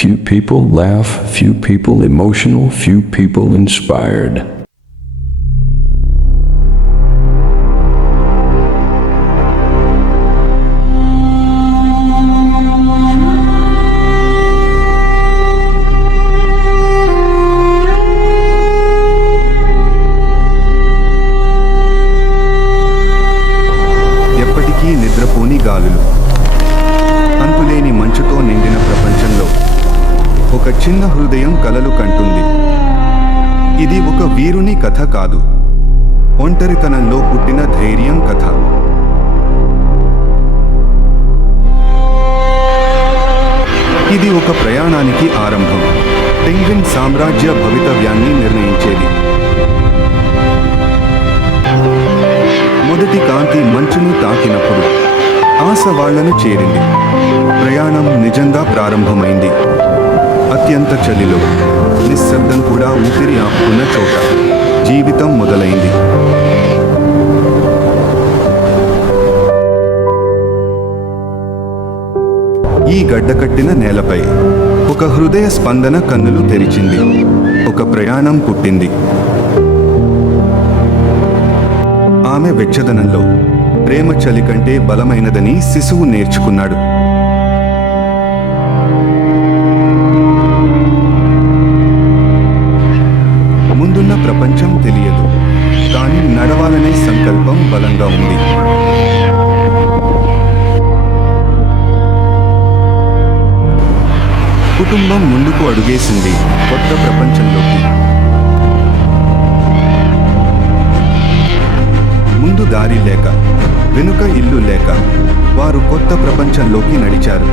Few people laugh, few people emotional, few people inspired. ఎప్పటికీ నిద్రపోని గాలులు, అంతులేని మంచుతో నిండిన ప్రపంచంలో ఒక చిన్న హృదయం కలలు కంటుంది. ఇది ఒక వీరుని కథ కాదు, ఒంటరితనంలో పుట్టిన ధైర్యం కథ. ఇది ఒక ప్రయాణానికి ఆరంభం, పెంగ్విన్ సామ్రాజ్య భవితవ్యాన్ని నిర్ణయించేది. మొదటి కాంతి మంచును తాకినప్పుడు ఆశ వాళ్లను చేరింది. ప్రయాణం నిజంగా ప్రారంభమైంది. అత్యంత చలిలో నిశ్శబ్దం కూడా ఊపిరి ఆపుకున్న చోట జీవితం మొదలైంది. ఈ గడ్డకట్టిన నేలపై ఒక హృదయ స్పందన కన్నులు తెరిచింది. ఒక ప్రయాణం పుట్టింది. ఆమె వెచ్చదనంలో ప్రేమ చలి కంటే బలమైనదని శిశువు నేర్చుకున్నాడు. ముందున్న ప్రపంచం తెలియదు, కానీ నడవాలనే సంకల్పం బలంగా ఉంది. కుటుంబం ముందుకు అడుగేసింది, కొత్త ప్రపంచంలోకి. ముందు దారి లేక, వెనుక ఇల్లు లేక వారు కొత్త ప్రపంచంలోకి నడిచారు.